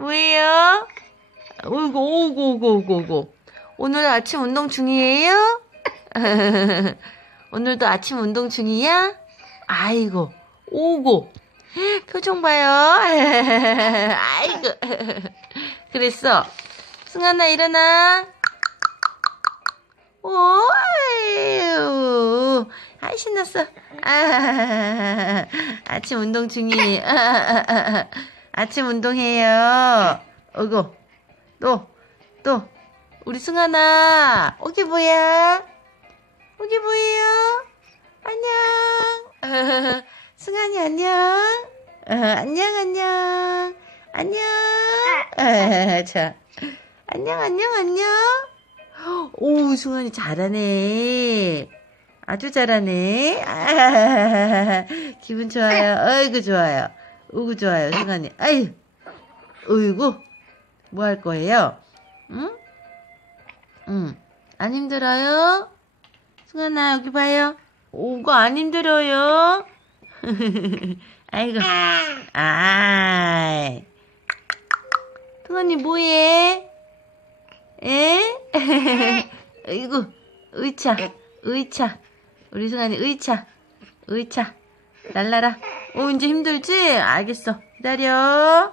뭐예요? 오고, 오고, 오고, 오고, 오고. 오늘 아침 운동 중이에요? 오늘도 아침 운동 중이야? 아이고, 오고. 표정 봐요. 아이고. 그랬어. 승환아, 일어나. 오아유. 아이, 신났어. 아, 아침 운동 중이에요. 아 침 운동해요. 어구. 또, 또. 우리 승환아. 오기 뭐야? 오기 뭐예요? 안녕. 안녕. 어, 안녕, 안녕. 안녕. 아, 자. 안녕, 안녕, 안녕. 오, 승환이 잘하네. 아주 잘하네. 아, 기분 좋아요. 어이구, 좋아요. 어이구, 좋아요, 승환이. 아유, 어이구. 뭐 할 거예요? 응? 응. 안 힘들어요? 승환아, 여기 봐요. 오거 안 힘들어요? 아이고. 아이. 승환이 뭐해? 에? 아이고, 의차, 의차. 우리 승환이 의차, 의차. 날라라. 오, 이제 힘들지? 알겠어. 기다려.